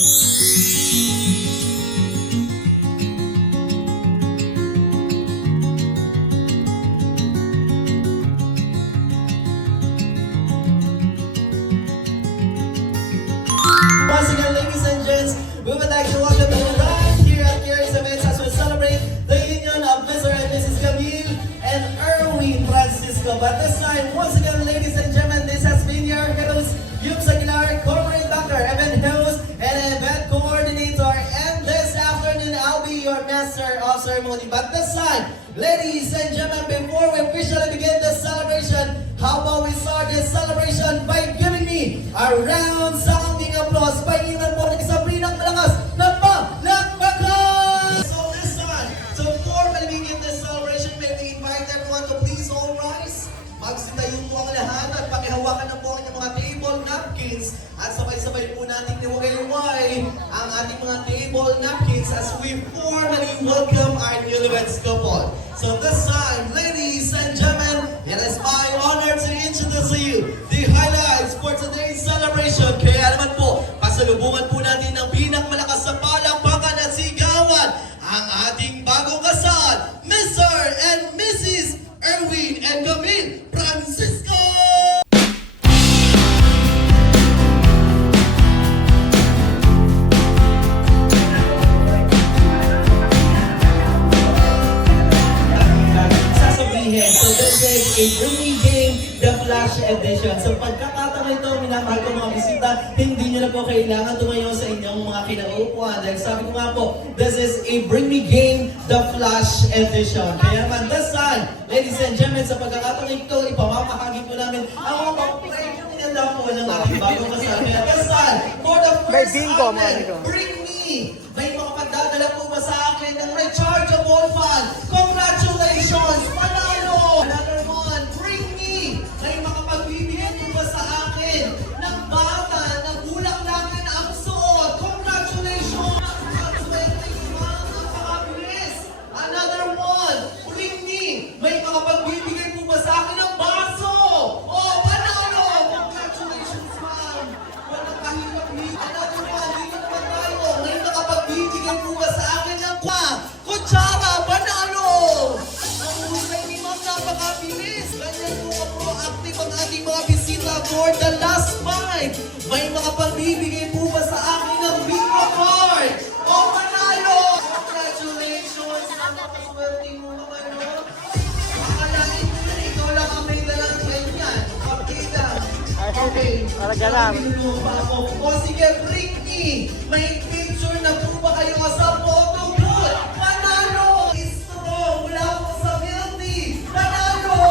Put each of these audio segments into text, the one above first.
Once again, ladies and gents, we would like to welcome you right here at Gary's events as we celebrate the union of Mr. and Mrs. Camille and Erwin Francisco. But this time, once again, ladies and gentlemen, this has been your host, Yums Aguilar, Corporate Doctor, event host, and event coordinator. And this afternoon, I'll be your master of ceremony. But this time, ladies and gentlemen, before we officially begin the celebration, how about we start this celebration by giving me a round sounding applause. Pahingan po ng isang pinakalakas na palakpakan! So this time, to formally begin this celebration, may we invite everyone to please all rise. Magsitayo po ang lahat at pakihawakan na po ang inyong mga table napkins at sabay-sabay po natin liway-liway ang ating mga table napkins as we formally welcome our newlyweds couple. So this time, ladies and gentlemen, it is my honor to introduce to you the highlights for today's celebration. Kaya naman po, pasalubungan po natin ng pinakamalakas sa palakpakan at sigawan ang ating bagong kasal, Mr. and Mrs. Erwin and Camille Francisco! So this is a Bring Game, the Flash Edition. So pagkakataon ito, minamahal ko mga bisita, hindi nyo na po kailangan tumayo sa inyong mga kinaupuan. Dahil sabi ko nga po, this is a Bring Me Game, the Flash Edition. Kaya naman, this time, ladies and gentlemen, sa pagkakataon ito, ipamamahagi po namin ang mga pang-preview nila po ng ating bagong kasal. Kaya this time, for the first time, Bring Me! May mga pagdadala po ba sa akin ng rechargeable fan? Congratulations! Panalo! Another one, Bring Me! May makapagbibigyan po ba sa akin ng bata na bulak namin ang suot? Congratulations! Napakabilis! Another one, Bring Me! May makapagbibigyan po ba sa akin ng baso? Oh, panalo! Congratulations, ma'am! Walang kahirap-hirap. Another one, dito naman tayo. May makapagbibigyan po ba sa akin ng kutsara? Panalo! Ang husay ni ma'am, napakabilis. Ganyan po ka-proactive ang ating mga bisita for the last five. May makapagbibigay po ba sa akin ng bingo card? O panalo! Congratulations! Napakaswerte mo naman, no? Akalain mo na ikaw lang ang may dalang ganyan. Kapita. Okay. Pinulungan pa ako. O sige, Bring Me! May picture na po ba kayo sa photo booth? Panalo! Istro! Mula po sa Milty! Panalo!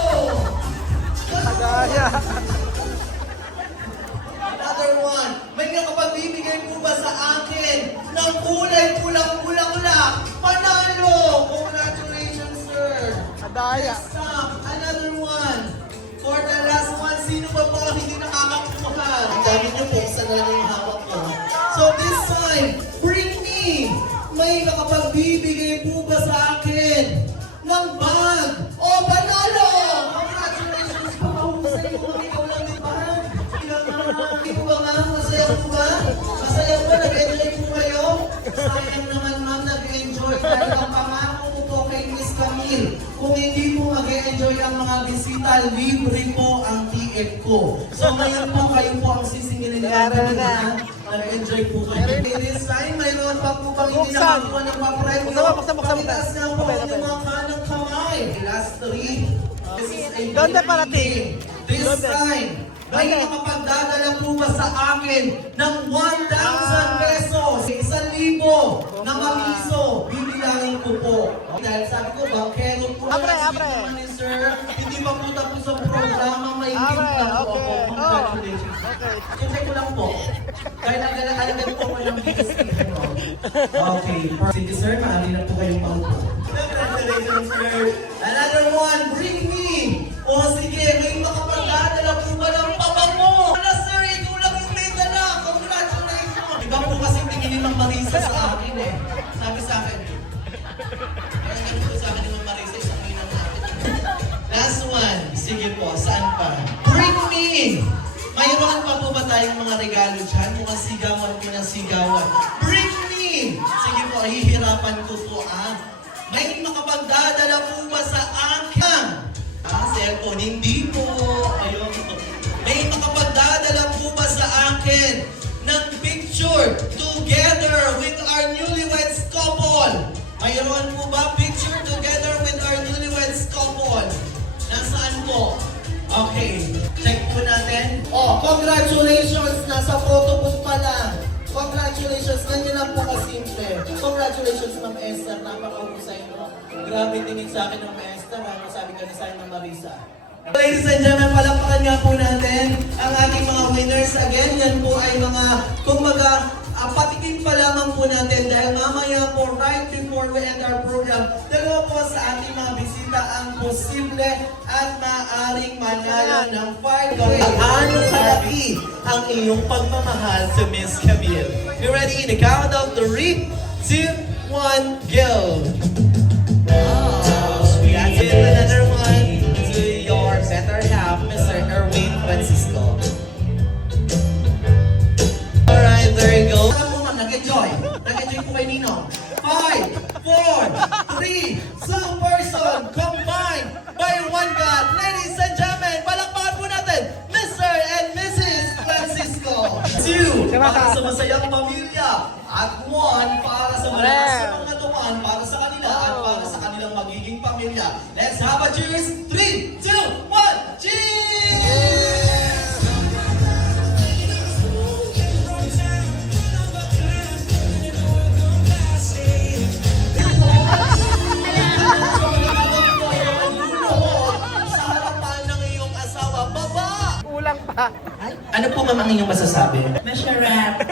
Another one. May nakapagbibigay po ba sa akin ng kulay pulang-bulaklak? Panalo! Congratulations, sir! Next up, another one. For the last one, sino ba po ang hindi nakakakuha? Ang dami niyo po, saan na lang yung hawak ko. So this time, Bring Me! May nakapagbibigay po ba sa akin ng bag? O panalo! Congratulations po! Mahusay po kami, ikaw lang yung bag. Hindi po ba ma'am? Masaya po ba? Masaya po? Nag-enjoy po kayo? Sayang naman ma'am, nag-enjoy. Dahil ang pangako ko po kay Miss Camille, kung hindi po mag-enjoy ang mga bisita, libre po ang ticket ko. So ngayon po, kayo po ang sisingilin natin. Nag-enjoy po kayo. This time, mayroon pa po bang hindi nakakuha ng pa-premyo? Pagkitas lang po ang inyong mga kanang kamay. Last three. This is a game. This time, may makapagdadala po ba sa akin ng 1,000 pesos? 1,000 na mamiso. Bibilangin ko po. Dahil sabi ko, bankero po naman ni sir. Hindi pa po tapos ang programa. May gift lang po ako. Congratulations. Check ko lang po. Dahil naglalagay po ako ng biggest gift mo. Okay. Sige sir, maaari na po kayong paupo. Congratulations sir. Another one, Bring Me! O sige, may makapagdadala po ba ng pabango? Wala sir, ikaw lang yung may dala. Congratulations! Iba po kasi tinginin ng Marisa sa akin eh. Sabi sa akin. Kaya ganito sa akin ng Marisa, isang minang natin. Last one. Sige po, saan pa? Bring Me! Mayroon pa po ba tayong mga regalo dyan? Mukhang sigawan ko na sigawan. Bring me! Sige po, hihirapan ko po May makapagdadala po ba sa akin? Cellphone, hindi po. Ayun. May makapagdadala po ba sa akin ng picture together with our newlyweds couple? Mayroon po ba picture together with our newlyweds couple? Nasaan po? Okay, check po natin. Congratulations! Nasa photo booth pa lang. Congratulations! Ganyan lang po kasimple. Congratulations, Ma'am Esther. Napakahusay mo. Grabe tingin sa akin ng Ma'am Esther. Sabi ka na sa akin ng Marisa. Ladies and gentlemen, palakpakan nga po natin ang ating mga winners. Again, yan po ay mga, kumbaga, patikim pa lamang po natin dahil mamaya po, right before we end our program, dalawa po sa ating mga bisita ang posible at maaaring manalo ng 5 grade. Ano kalaki ang iyong pagmamahal sa Miss Camille? You ready? In the count of 3, 2, 1, go! That's it. Another one to your better half, Mr. Erwin Francisco. Alright, there you go. Nag-enjoy. Nag-enjoy po kay Nino. 5, 4, 3, 2 person combined by one God. Ladies and gentlemen, palakpakan po natin, Mr. and Mrs. Francisco. 2, para sa masayang pamilya. At 1, para sa malakas na mga tuwan, para sa kanila at para sa kanilang magiging pamilya. Let's have a cheers. 3, 2, 1, cheers! Ano po ma'am ang inyong masasabi? Masarap!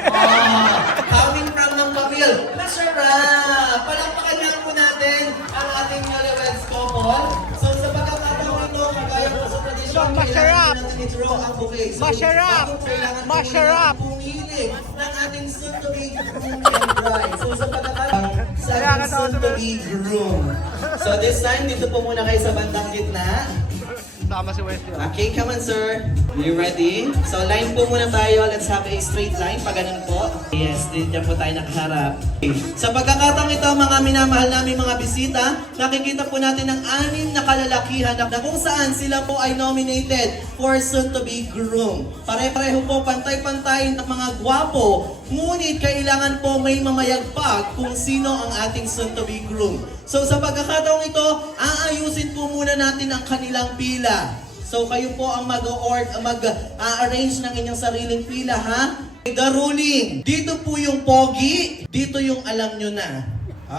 Coming from ng Camille, masarap! Palakpakan lang po natin ang ating newlyweds couple. So sa pagkakataon ito, kagaya po sa tradisyon, kailangan natin i-draw ang bouquet. So, Masarap! kailangan po Masarap! natin pumili ng ating soon-to-be groom and bride. So sa pagkakataon, sa ating soon-to-be groom. So this time, dito po muna kayo sa bandang gitna. Sama si Wesley. Okay, come on sir. You ready? So line po muna tayo. Let's have a straight line. Pag ganun po. Yes, dito po tayo nakaharap. Okay. Sa pagkakataong ito, mga minamahal namin mga bisita, nakikita po natin ang 6 na kalalakihan na kung saan sila po ay nominated for soon-to-be groom. Pare-pareho po, pantay-pantay ng mga gwapo. Ngunit kailangan po may mamayagpag kung sino ang ating soon-to-be groom. So sa pagkakataong ito, aayusin po muna natin ang kanilang pila. So kayo po ang mag-arrange ng inyong sariling pila, ha? The ruling. Dito po yung pogi, dito yung alam nyo na.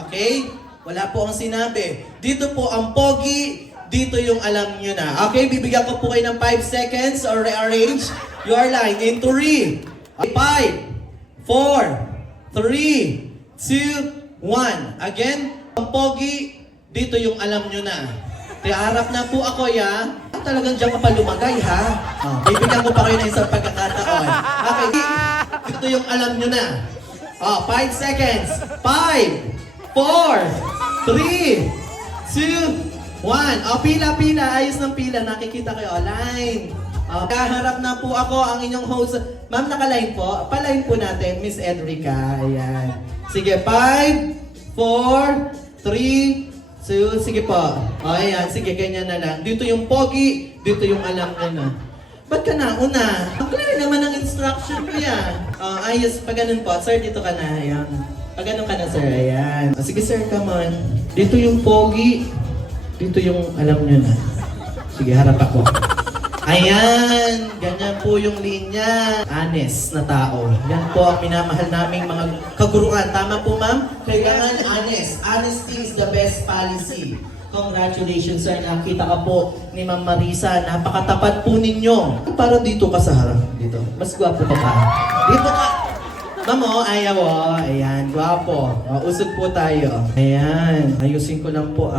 Okay? Wala po ang sinabi. Dito po ang pogi, dito yung alam nyo na. Okay, bibigyan ko po kayo ng 5 seconds or rearrange your line in 3, 5, 4, 3, 2, 1. Again, ang pogi, dito yung alam nyo na. Kaya harap na po ako, ya. Talagang diyan ka pa lumagay, ha? Bibigyan ko pa kayo ng isang pagkakataon. Okay, dito yung alam nyo na. 5 seconds. 5, 4, 3, 2, 1. Pila-pila. Ayos ng pila. Nakikita kayo. Line. Kaharap na po ako ang inyong host. Ma'am, naka-line po. Pa-line po natin, Miss Edrica. Ayan. Sige, 5, 4, 3, 2, sige po. Ayan, sige, ganyan na lang. Dito yung pogi, dito yung alam nyo na. Ba't ka nauna? Ang clear naman ang instruction ko yan. Ayos, pag ganun po. Sir, dito ka na. Ayan. Pag ganun ka na, sir. Ayan. Sige, sir, come on. Dito yung pogi, dito yung alam nyo na. Sige, harap ako. Ayan, ganyan po yung linya. Honest na tao. Yan po ang minamahal naming mga kaguruan. Tama po, ma'am? Kailangan honest. Honesty is the best policy. Congratulations, sir. Nakita ka po ni Ma'am Marisa. Napakatapat po ninyo. Para dito ka sa harap. Dito. Mas gwapo ka pa. Dito ka. Ma'am, ayaw, ayan, gwapo. Usog po tayo. Ayan, ayusin ko lang po,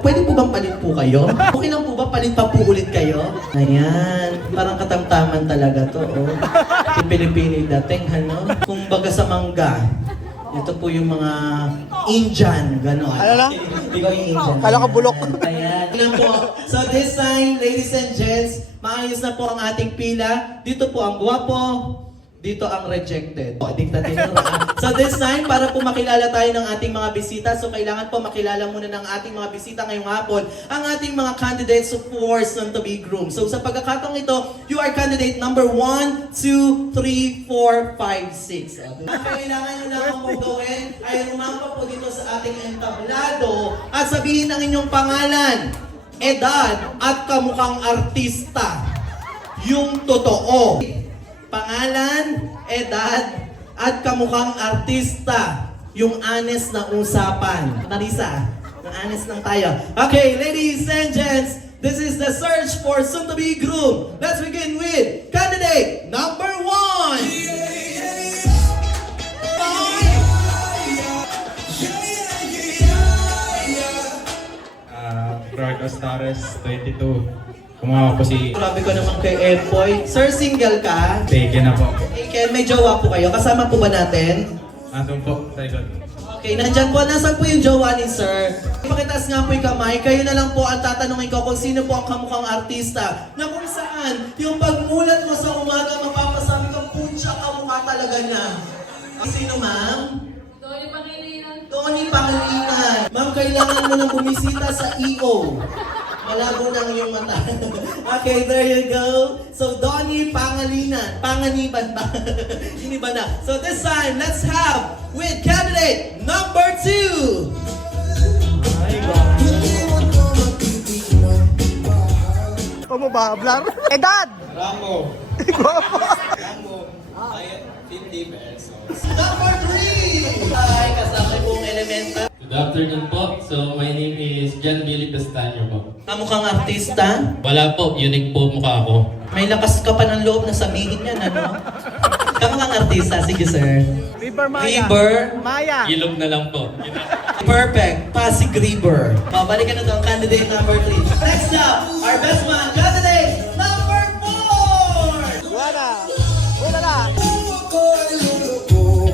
Pwede po bang palit po kayo? Okay lang po ba palit pa po ulit kayo? Ayan, parang katamtaman talaga to, Pipili-pili dating, ano? Kung baga sa mangga. Ito po yung mga Indian, gano'n. Ano na? Ikaw yung Indian. Kala ko bulok. Ayan. Ayan po. So this time, ladies and gents, maayos na po ang ating pila. Dito po ang guwapo. Dito ang rejected. Dictator. So this time, para po makilala tayo ng ating mga bisita, so kailangan po makilala muna ng ating mga bisita ngayong hapon, ang ating mga candidates for soon to be groomed. So sa pagkakataong ito, you are candidate number 1, 2, 3, 4, 5, 6. Ang kailangan nyo lang po gawin ay rumampa po dito sa ating entablado at sabihin ang inyong pangalan, edad at kamukhang artista. Yung totoo. Pangalan, edad, at kamukhang artista. Yung honest na usapan. Marisa, yung honest lang tayo. Okay, ladies and gents, this is the search for soon-to-be groom. Let's begin with candidate number 1. Roy Costares, 22. Kumuha po si Grabe ko naman kay Empoy. Sir, single ka? Taken na po. Hey, Ken, may jowa po kayo. Kasama po ba natin? Andun po, sa likod. Okay, nandyan po. Nasaan po yung jowa ni Sir? Pakitaas nga po yung kamay. Kayo na lang po ang tatanungin ko kung sino po ang kamukhang artista. Na kung saan, yung pagmulat mo sa umaga, mapapasabi ka, pucha, kamukha talaga na. Sino, ma'am? Tony Pangilinan. Tony Pangilinan. Ma'am, kailangan mo nang bumisita sa EO. Malabo na ang iyong mata. Okay, there you go. So, Donnie Pangilinan. Panganiban ba? Hindi ba na? So, this time, let's have with candidate number 2. Ay, Ito mo ba, Blar? Edad! Ramo. Guwapo. Ramo. Ay, 50 pesos. Number 3. Ay, kasama pong elemental. Good afternoon po. So, my name is John Billy Pestaño po. Kamukhang artista. Wala po, unique po mukha ko. May lakas ka pa ng loob na sabihin yan, ano? Kamukhang artista. Sige, sir. River Maya. River. Maya. Ilog na lang po. Perfect. Pasig River. Balikan na ito, candidate number 3. Next up, our best man, candidate number 4! Wala. Wala na.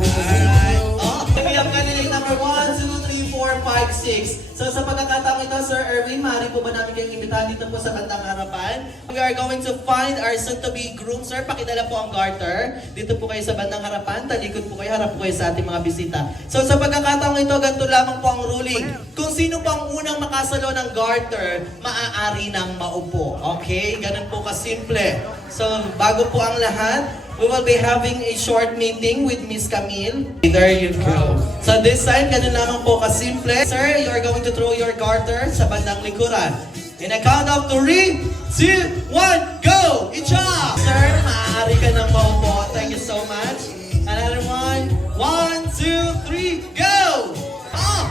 Alright. Oh, we have candidate number 1, 2, 3, 4, 5, 6. So sa pagkakataong ito, Sir Erwin, maaari po ba namin kayong imbitahan dito po sa bandang harapan? We are going to find our soon-to-be groom. Sir, pakidala po ang garter. Dito po kayo sa bandang harapan. Talikod po kayo, harap po kayo sa ating mga bisita. So sa pagkakataong ito, ganito lamang po ang ruling. Kung sino po ang unang makasalo ng garter, maaari nang maupo. Okay? Ganun po kasimple. So bago po ang lahat, we will be having a short meeting with Miss Camille. There you go. So this time, ganun lamang po kasimple. Sir, you are going to throw your garter sa bandang likuran. In a count of 3, 2, 1, go! Icha! Sir, maaari ka nang maupo. Thank you so much. Another one. 1, 2, 3, go! Ah!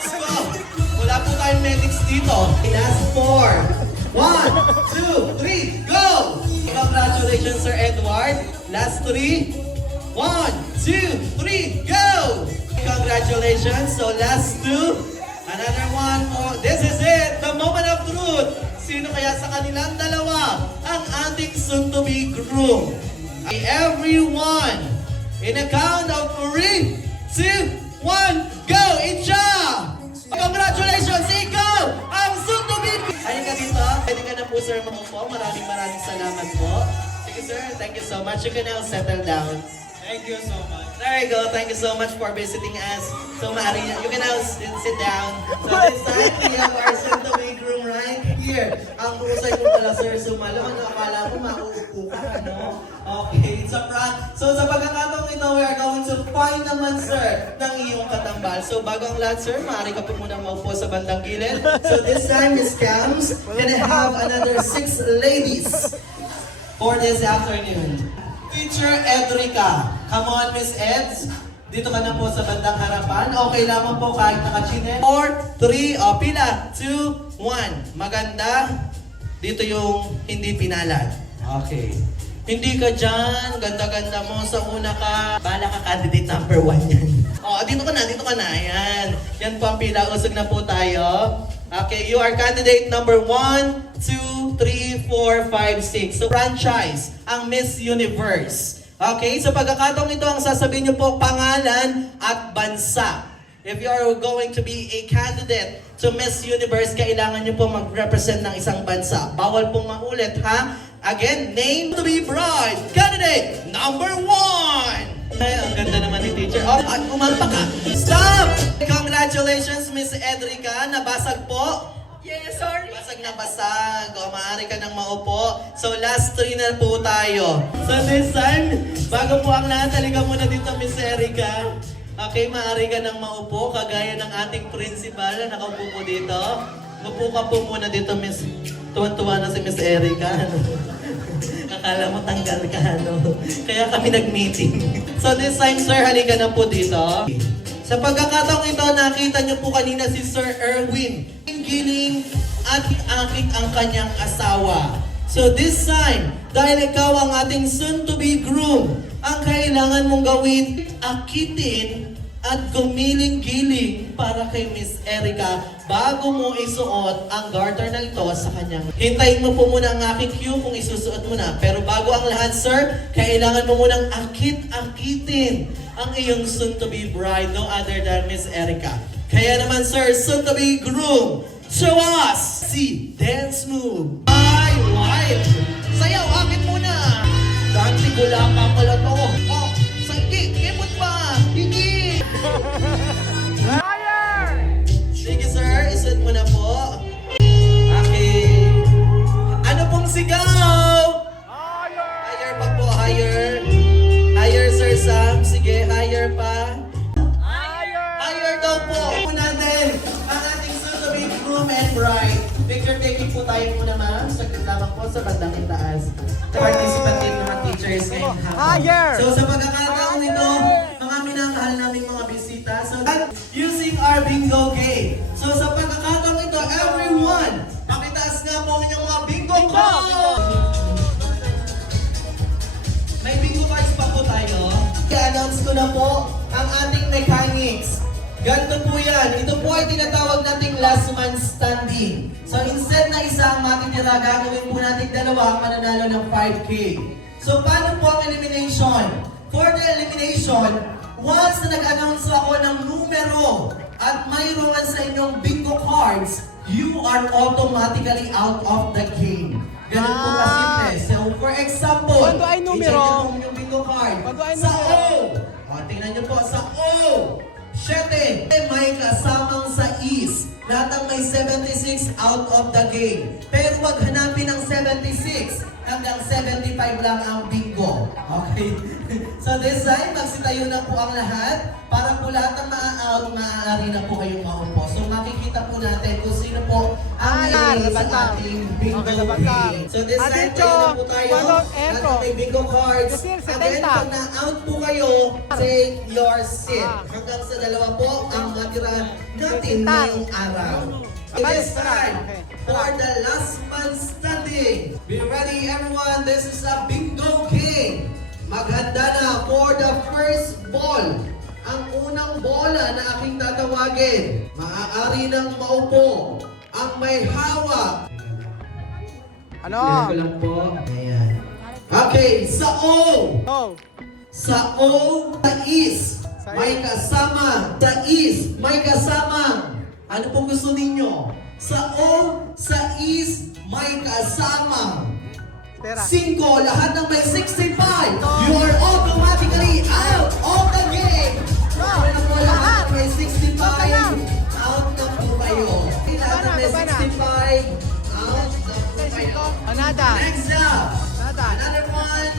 Let's go! Wala po tayong medics dito. Last 4. 1, 2, 3, go! Congratulations, Sir Edward. Last 3. 1, 2, 3, go! Congratulations. So last 2. Another one more. This is it. The moment of truth. Sino kaya sa kanilang dalawa ang ating soon-to-be groom? Everyone. In a count of 3, 2, 1, go! Itcha! Congratulations! Ikaw ang soon-to-be groom! Ayun ka dito. Pwede ka na po, sir, mamupo. Maraming salamat po. Sige, sir. Thank you so much. You can now settle down. Thank you so much. There you go. Thank you so much for visiting us. So, Mari, you can now sit down. So, this time, we have our soon-to-be groom right here. Ang husay ko pala, sir, sumalo. Ano, akala mo, mauupo ka, ano? Okay, it's a prank. So, sa pagkakataong ito, we are going to find naman, sir, ng iyong katambal. So, bago ang lahat, sir, maaari ka po muna maupo sa bandang gilid. So, this time, Miss Cams, gonna have another 6 ladies for this afternoon. Teacher Edrica. Come on, Miss Eds. Dito ka na po sa bandang harapan. Okay lamang po kahit naka-chine. 4, 3, pila. 2, 1. Maganda. Dito yung hindi pinalad. Okay. Hindi ka dyan. Ganda-ganda mo. Sa una ka. Bala ka candidate number 1 yan. Dito ka na. Dito ka na. Yan. Yan po ang pila. Usog na po tayo. Okay, you are candidate number 1, 2, 3, 4, 5, 6. So franchise ang Miss Universe. Okay, sa pagkakataong ito, ang sasabihin niyo po pangalan at bansa. If you are going to be a candidate to Miss Universe, kailangan niyo po mag-represent ng isang bansa. Bawal pong maulit, ha? Again, name to be bride. Candidate number 1. Ay, ang ganda naman ni teacher. Oh, at umampa ka. Stop! Congratulations, Miss Edrica. Nabasag po. Yes, sorry. Basag na basag. O, maaari ka nang maupo. So, last 3 na po tayo. So, this time, bago po ang lahat, halika muna dito, Miss Erica. Okay, maaari ka nang maupo, kagaya ng ating principal na nakaupo po dito. Upo ka po muna dito, Miss. Tuwan-tuwa na si Miss Erica. Akala mo tanggal ka, no? Kaya kami nag-meeting. So, this time, sir, halika na po dito. Sa pagkakataong ito, nakita niyo po kanina si Sir Erwin. Giling at akit ang kanyang asawa. So this time, dahil ikaw ang ating soon-to-be groom, ang kailangan mong gawin, akitin at gumiling-giling para kay Miss Erica bago mo isuot ang garter na ito sa kanyang. Hintayin mo po muna ang aking cue kung isusuot mo na. Pero bago ang lahat, sir, kailangan mo munang akitin ang iyong soon-to-be bride, no other than Miss Erica. Kaya naman, sir, soon-to-be groom, show us si dance move. Ay, wild! Sayaw, akit muna! Dante, gula pa pala to. Oh, sige, kipot pa! Higi! Sige, sir, isuot mo na po. Okay. Ano pong sigaw? Higher pa po, higher. Higher, Sir Sam. Sige, higher pa. Higher daw po. Natin ang ating soon-to-be groom and bride. Picture taking po tayo muna, ma'am. Saglit lamang po sa bandang itaas. Participant din mga teachers ngayong hapon. Higher! So sa pagkakataong ito, mga minamahal naming mga bisita. So using our bingo game. So sa pagkakataong ito, everyone, pakitaas nga po ang inyong mga bingo cards. May bingo cards pa po tayo. I-announce ko na po ang ating mechanics. Ganito po yan. Ito po ay tinatawag nating last man standing. So instead na isa ang matitira, gagawin po natin dalawa ang mananalo ng 5K. So paano po ang elimination? For the elimination, once na nag-announce ako ng numero at mayroon sa inyong bingo cards, you are automatically out of the game. Ganun po kasimple. So for example, Quando ay numero? i-check niyo po yung bingo card. Quando ay Sa numero? O! O, tingnan niyo po, sa O! 7, may kasamang sa is. Lahat ng may 76 out of the game. Pero wag hanapin ang 76. Hanggang 75 lang ang bingo. Okay? So this time, magsitayo na po ang lahat. Para po lahat ng ma-out, maaari na po kayong maupo. So makikita po natin kung sino po ang nilagay sa ating bingo game. So this time, tayo na po tayo. Lahat ng may bingo cards. Again, pag na-out po kayo, take your seat. Hanggang sa dalawa po ang matira natin ngayong araw. This time, for the last man standing. Be ready everyone, this is a bingo game. Maghanda na for the first ball. Ang unang bola na aking tatawagin. Maaari nang maupo. Ang may hawak. Ano? Tingnan ko lang po. Ayan. Okay, sa O. Oh. Sa O, sa is, may kasama. Sa is, may kasama. Ano pong gusto ninyo? Sa O, sa is, may kasama. Pera. 5, lahat ng may 65. You are automatically out of the game. Ano na po lahat ng may 65? Out na po kayo. Lahat ng may 65, out na po kayo. Nada. Next up, Nada. another one.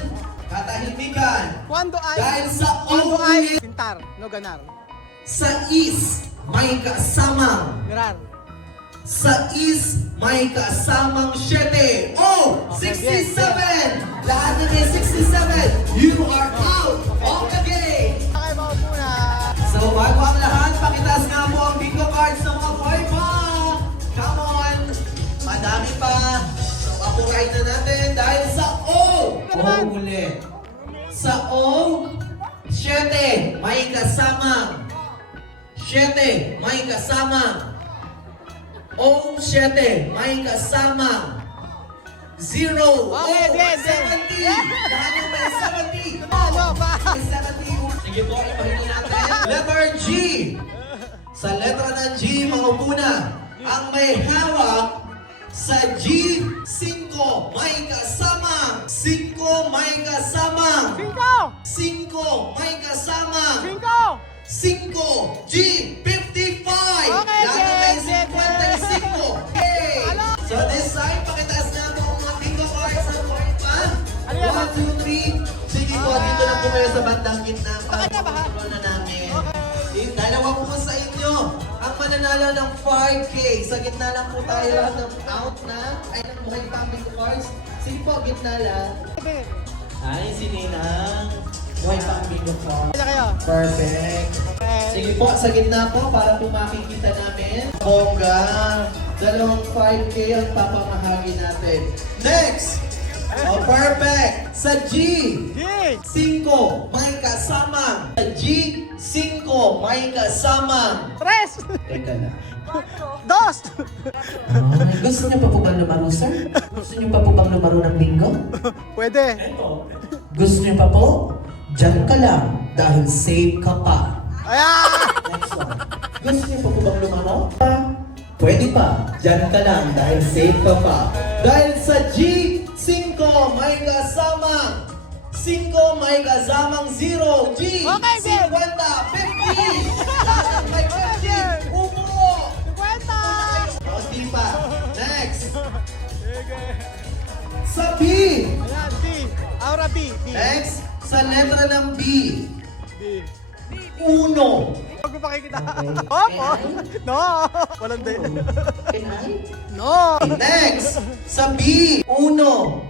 Katahimikan. Quando ay... Dahil sa Quando O, ay... Pintar. No ganar. sa is, may kasama. Ganar. Sa is, may kasamang 7. Oh, 67! Lahat na may 67. You are out of the game. Okay, maupo na. So, bago ang lahat, pakitaas nga po ang bingo cards ng mga boy pa. Come on. Madami pa. So, apply na natin dahil sa O. O ulit. Sa O, 7, may kasama. 7, may kasama. O, 7, may kasama. 0. Okay, bien, 70. Lahat ng may 70. Ano ba? May 70. Sige po, ipahingi natin. Letter G. Sa letra ng G, mga upuna, ang may hawak sa G, 5 may kasamang 5 may kasamang 5 may kasamang 5 G, 55. Lahat ng may 55. Okay. So this side, pakitaas na po ang mga bingo cards ng point pa. 1, 2, 3. Sige po, dito na po kayo sa bandang gitna para control na namin. Dalawa po sa inyo ang mananalo ng 5K. Sa gitna lang po tayo ng out na. Ay, ng buhay pa ang bingo cards. Sige po, gitna lang. Ay, si Ninang. Buhay pa ang bingo cards. Kaya kayo. Perfect. Sige po, sa gitna po para po makikita namin. Bongga. Dalawang 5K ang papamahagi natin. Next! Oh, perfect! Sa G, 5 may kasamang. Sa G, 5 may kasamang. Tres! Teka na. Dos! Gusto niyo pa po bang lumaro, sir? Gusto niyo pa po bang lumaro ng bingo? Pwede. Gusto niyo pa po? Diyan ka lang dahil safe ka pa. Ayan! Next one. Gusto niyo pa po bang lumaro? Pwede pa. Diyan ka lang dahil safe ka pa. Dahil sa G, 5 may kasamang. 5 may kasamang 0. G, Okay, 50, Ben. 50. Lahat may 50. Upo. Kwenta! O, di pa. Next. Sa B. Ayan, B. Aura B. B. Next. Sa letra ng B. B. 1. Huwag mo pakikita. Opo. No. Walang din. No. Next, sa B, 1,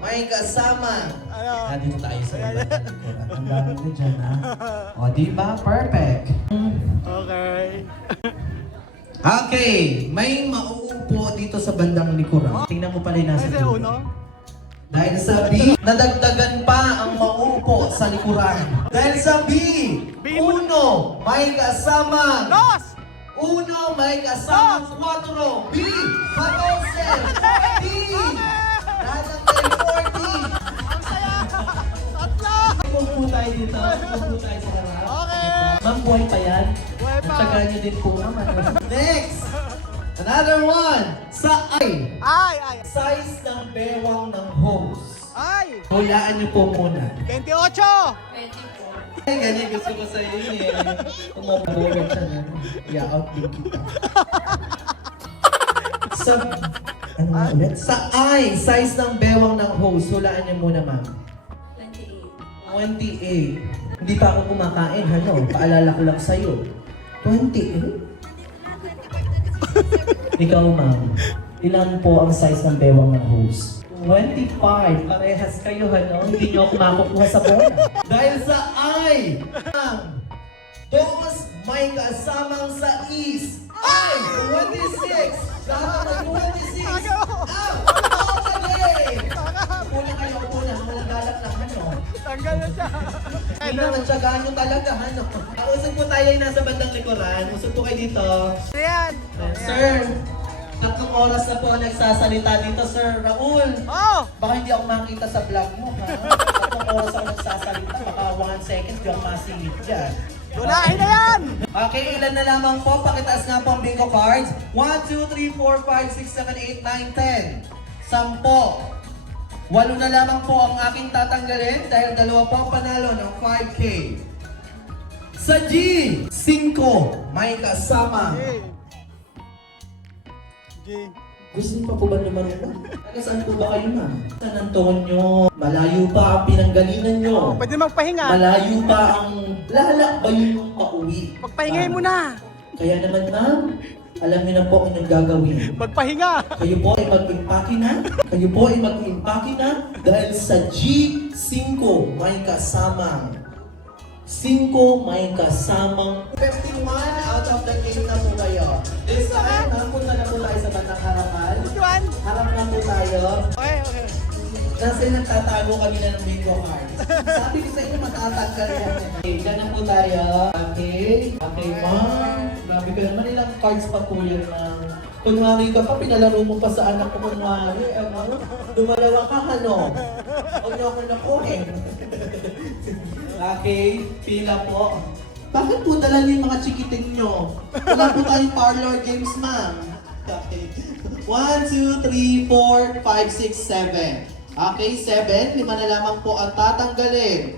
may kasama. Ano? Dito tayo sa iba. Ang dami mo dyan, ha? O, di ba? Perfect. Okay. Okay, may mauupo dito sa bandang likuran. Tingnan mo pala yung nasa Kasi dulo. uno. Dahil sa B, nadagdagan pa ang mauupo sa likuran. Dahil sa B, 1, may kasama. Dos! 1 may kasama 4. B, 14. 40. Lahat ng may 40. Ang saya! Tatlo! Pupo tayo dito. Pupo tayo sa harap. Okay. Ma'am, buhay pa yan. Buhay pa. Tsagaan niyo din po, ma'am. Next. Another one. Sa I. Ay, ay. Size ng bewang ng hose. Ay! Hulaan niyo po muna. 28! Ay, ganyan gusto ko sa iyo eh. Kung mapabuhay ka na, i-out din kita. Sa, ano nga ulit? Sa I, size ng bewang ng hose. Hulaan niyo muna, ma'am. 28. Hindi pa ako kumakain, ano? Paalala ko lang sa'yo. 28? Ikaw, ma'am. Ilan po ang size ng bewang ng hose? 25. Parehas kayo, ano? Hindi niyo ako makukuha sa bola. Dahil sa I, dos may kasamang sa is. I, 26. Lahat ng 26. Okay! Una kayo, una. Walang galak lang, ano? Tanggal na siya. Hindi naman tsagaan nyo talaga, ano? Usog po tayo yung nasa bandang likuran. Usog po kayo dito. Ayan. Sir, 3 oras na po ang nagsasalita dito, Sir Raul. Oh! Baka hindi ako makita sa vlog mo, ha? 3 oras ako nagsasalita, baka 1 second di ako masingit dyan. Gulahin na yan! Okay, ilan na lamang po? Pakitaas nga po ang bingo cards. 1, 2, 3, 4, 5, 6, 7, 8, 9, 10. 10. 8 na lamang po ang aking tatanggalin dahil 2 po ang panalo ng 5K. Sa G, 5 may kasama. G. Gusto niyo pa po ba lumaro na? Taga saan po ba kayo, ma'am? San Antonio. Malayo pa ang pinanggalingan nyo. Pwede magpahinga. Malayo pa ang lalakbayin yung pauwi. Magpahingay mo na. Kaya naman, ma'am, alam niyo na po ang inyong gagawin. Magpahinga. Kayo po ay mag-impake na. Kayo po ay mag-impake na. Dahil sa G5 may kasamang. 5 may kasamang. 51 out of the 8 na po kayo. This time, punta na po tayo sa bandang harapan. Juan. Harap na po tayo. Okay, okay. Kasi nagtatago kami na ng bingo cards. Sabi ko sa inyo, matatanggal yan. Okay, dyan na po tayo. Okay. Okay, ma'am. Grabe ka naman, ilang cards pa po yan, ma'am. Kunwari ka pa, pinalaro mo pa sa anak ko kunwari. Ano? Dumalawa ka, ano? Huwag niyo akong nakuhin. Okay, pila po. Bakit po dala niyo yung mga chikiting nyo? Wala po tayong parlor games, ma'am. Okay. 1, 2, 3, 4, 5, 6, 7. Okay, 7. 5 na lamang po ang tatanggalin.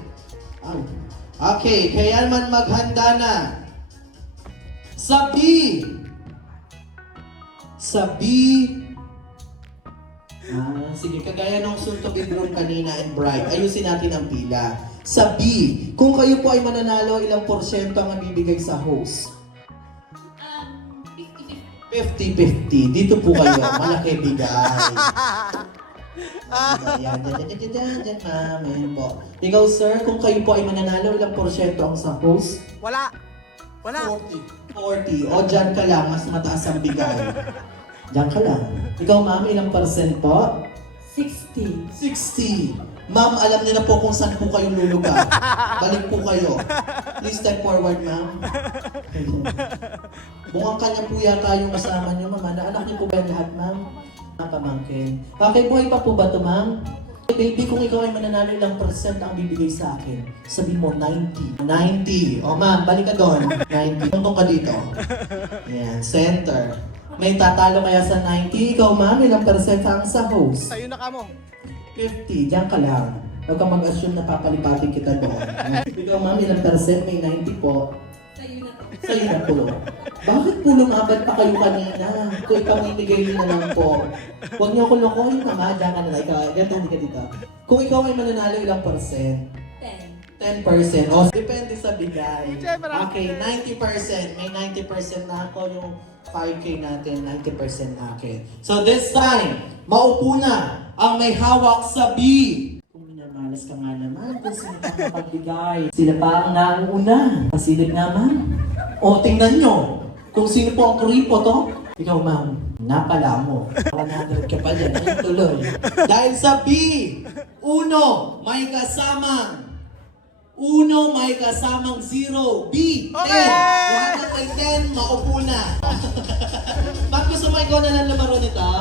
Okay, kaya man maghanda na. Sa B. Sa B. Sige, kagaya ng soon to be groom kanina and bride, ayusin natin ang pila. Sa B, kung kayo po ay mananalo, ilang porsyento ang mabibigay sa host? 50-50. Dito po kayo, malaki bigay. Yan, ma'am. Po. Ikaw, sir, kung kayo po ay mananalo, ilang porsyento ang sa host? Wala. 40. O, dyan ka lang, mas mataas ang bigay. Dyan ka lang. Ikaw, ma'am, ilang percent po? 60. 60. Ma'am, alam niyo na po kung saan po kayo lulugar. Balik po kayo. Please step forward, ma'am. Mukhang kanya po yata yung kasama niyo, ma'am. Anak niyo po ba yung lahat, ma'am? Mga pamangkin. Okay, buhay pa po ba ito, ma'am? Baby, kung ikaw ay mananalo, ilang percent ang bibigay sa akin? Sabi mo, 90. 90. O, ma'am, balik ka doon. 90. Tuntong ka dito. Yan, center. May tatalo kaya sa 90? Ikaw, ma'am, ilang percent ang sa host? Sa'yo na ka mo. 50, diyan ka lang. Huwag kang mag-assume na papalipatin kita doon. Ikaw, ma'am, ilang percent? May 90 po. Sa'yo na to. Sa'yo na po. Bakit po lumabad pa kayo kanina? Kung ikaw may bigay na lang po. Huwag niyo ako lokohin, mama. Diyan ka na lang. Ikaw, hindi ka dito. Kung ikaw ay mananalo, ilang percent? 10. 10%. O, depende sa bigay. Siyempre, Okay, 90%. May 90% na ako yung 5K natin, 90% akin. So this time, maupo na ang may hawak sa B. Kung minamalas ka nga naman, kung sino ka mapagbigay. Sila pa ang nauna. Pasilip naman. O, tingnan nyo. Kung sino po ang kuripo to. Ikaw, ma'am, napala mo. 100 ka pa dyan. Ayun tuloy. Dahil sa B, uno, may kasamang 0. B, 10. Okay! Lahat ng may 10, maupo na. Ba't gusto mo ikaw na lang lumaro nito?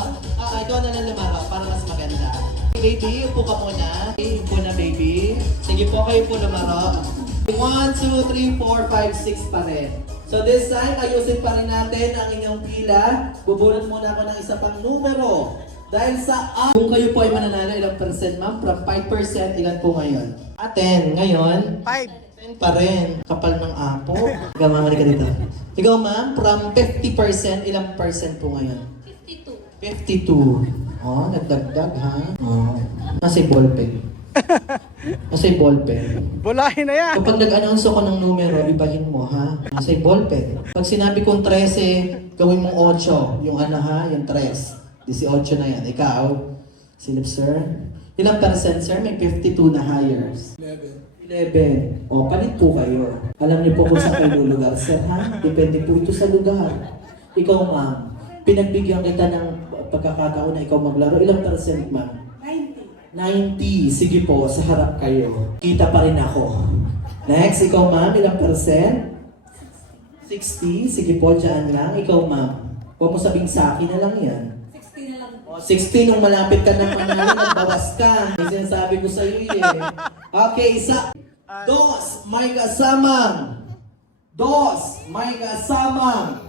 Ikaw na lang lumaro para mas maganda. Baby, upo ka muna. Okay, upo na, baby. Sige po, kayo po lumaro. 1, 2, 3, 4, 5, 6 pa rin. So this time, ayusin pa rin natin ang inyong pila. Bubunot muna ako ng isa pang numero. Dahil sa kung kayo po ay mananalo, ilang percent, ma'am? From 5%, ilan po ngayon? 10. Ngayon? 5. 10 pa rin. Kapal ng apo. Ikaw, ma'am, ka dito. Ikaw, ma'am, from 50%, ilang percent po ngayon? 52. 52. Oh, nagdagdag, ha? Oh. Nasa ballpen. Nasa ballpen. Bulahin na yan. Kapag nag-announce ako ng numero, ibahin mo, ha? Nasa ballpen. Pag sinabi kong 13, gawin mong 8. Yung ano, ha? Yung 3. 18 na yan. Ikaw, silip, sir. Ilang percent, sir? May 52 na hires. 11. O, palit po kayo. Alam niyo po kung saan kayo lulugar, sir, ha? Depende po ito sa lugar. Ikaw, ma'am, pinagbigyan kita ng pagkakataon na ikaw maglaro. Ilang percent, ma'am? 90. Sige po, sa harap kayo. Kita pa rin ako. Next, ikaw, ma'am, ilang percent? 60. Sige po, dyan lang. Ikaw, ma'am. Huwag mo sabing sa akin na lang yan. 60 na lang po. 16, nung malapit ka ng manalo, nagbawas ka. May sinasabi ko sa'yo eh. Okay, isa. Dos, may kasamang. Dos, may kasamang.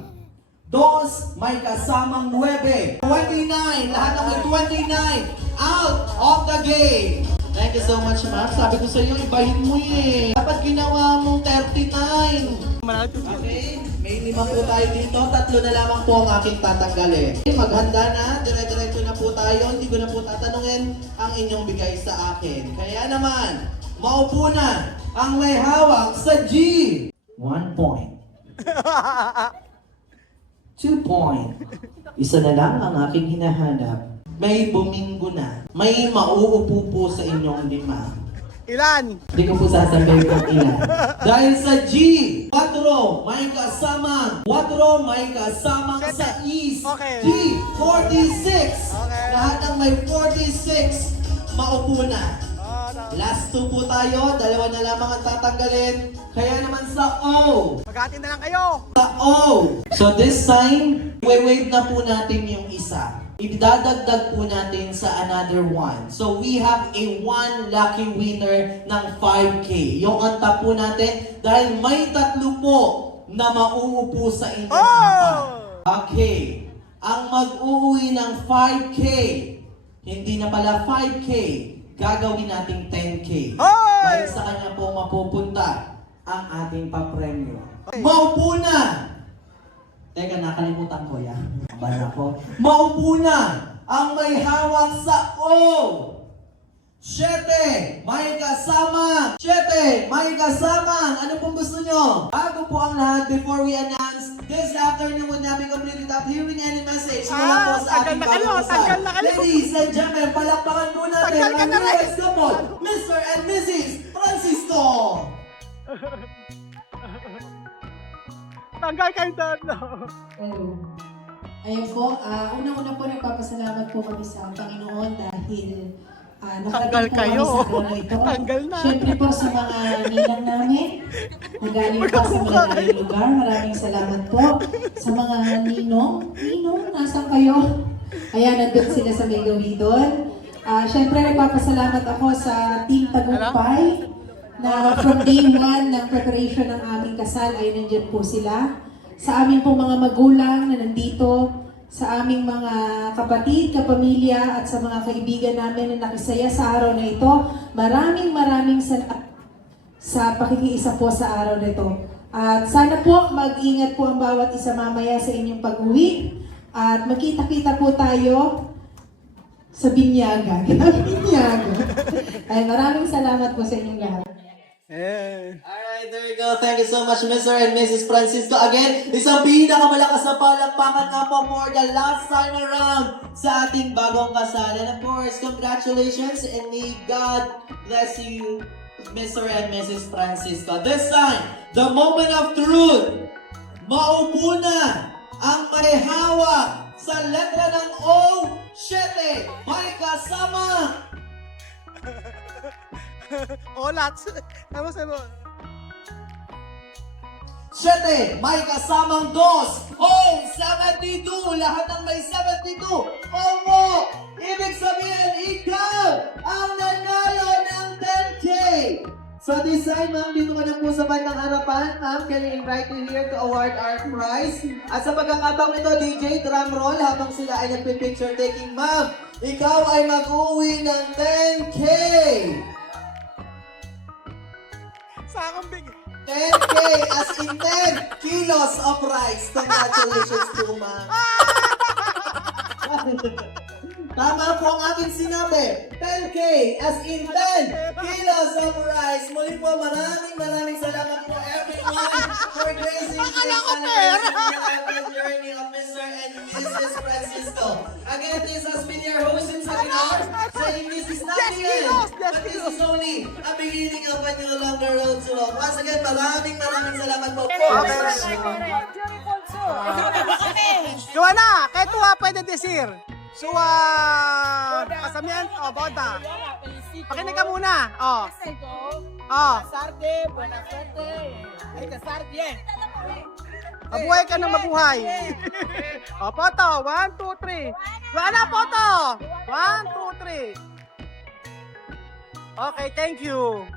Dos, may kasamang 9. 29, lahat ng may 29. Out of the game. Thank you so much, ma'am. Sabi ko sa'yo, ibahin mo eh. Dapat ginawa mong 39. Okay, may 5 po tayo dito. 3 na lamang po ang aking tatanggalin. Okay, maghanda na. Dire-diretso na po tayo. Hindi ko na po tatanungin ang inyong bigay sa akin. Kaya naman, maupo na ang may hawak sa G. 1 point. 2 point. Isa na lang ang aking hinahanap. May buminggo na. May mauupo po sa inyong 5. Ilan? Hindi ko po sasabihin kung ilan. Dahil sa G, 4 may kasamang. 4 may kasamang sa East. Okay. G, 46. Okay. Lahat ng may 46, maupo na. Last two po tayo. Dalawa na lamang ang tatanggalin. Kaya naman sa O. Maghati na lang kayo. Sa O. So this time, wave na po natin yung isa. Idadagdag po natin sa another one. So we have a one lucky winner ng 5K. Yung anta po natin dahil may tatlo po na mauupo sa inyong apat. Okay. Ang mag-uwi ng 5K, hindi na pala 5K, gagawin nating 10K. Dahil sa kanya po mapupunta ang ating papremyo. Maupo na! Teka, nakalimutan ko yan. Bala ko. Maupo na ang may hawak sa O! 7, may kasama! 7, may kasama! Ano pong gusto nyo? Bago po ang lahat, before we announce, this afternoon would not be complete without hearing any message mula po sa ating bagong kasal. Ladies and gentlemen, palakpakan po natin ang newest couple, Mr. and Mrs. Francisco! Tanggal kayo doon. Hello. Ayun po, unang-una po nagpapasalamat po kami sa Panginoon dahil Tanggal kayo. Tanggal na. Siyempre po sa mga ninang namin, nagaling po sa malalayong lugar. Maraming salamat po. Sa mga ninong, nasan kayo? Ayan, nandun sila sa may gawidon. Siyempre nagpapasalamat ako sa Team Tagumpay na from day one ng preparation ng aming kasal ay nandyan po sila. Sa aming pong mga magulang na nandito, sa aming mga kapatid, kapamilya at sa mga kaibigan namin na nakisaya sa araw na ito, maraming salamat sa pakikiisa po sa araw na ito. At sana po mag-ingat po ang bawat isa mamaya sa inyong pag-uwi at magkita-kita po tayo sa binyagan. Binyagan. Ay, maraming salamat po sa inyong lahat. Alright, there you go. Thank you so much, Mr. and Mrs. Francisco. Again, isang pinakamalakas na palakpakan nga po for the last time around sa ating bagong kasal. And of course, congratulations and may God bless you, Mr. and Mrs. Francisco. This time, the moment of truth. Maupo na ang may hawak sa letra ng O. 7, may kasama. Olats. Tapos ano? 7, may kasamang 2. Oh, 72. Lahat ng may 72. Opo! Ibig sabihin, ikaw ang nanalo ng 10K. So this time, ma'am, dito ka na po sa bandang harapan. Ma'am, can I invite you here to award our prize? At sa pagkakataong ito, DJ, drum roll, habang sila ay nagpipicture taking. Ma'am, ikaw ay mag-uwi ng 10K. Sa akong big. 10K as in 10 kilos of rice. Congratulations po, ma'am. Tama po ang aking sinabi. 10K as in 10 kilos of rice. Muli po, maraming salamat po everyone for gracing this anniversary journey of Mr. and Mrs. Francisco. Again, this has been your host in Saginar. Saying this is not the end, but this is only a beginning of a new longer road to walk. Once again, maraming salamat po. Joanna, kaya tuwa pwede desir. Suwa, kasamihan, boda. Pakinig ka muna. Sarde, buena suerte. Hay que estar bien. Mabuhay ka ng mabuhay. Photo. 1, 2, 3. Joanna, photo. 1, 2, 3. Okay, thank you.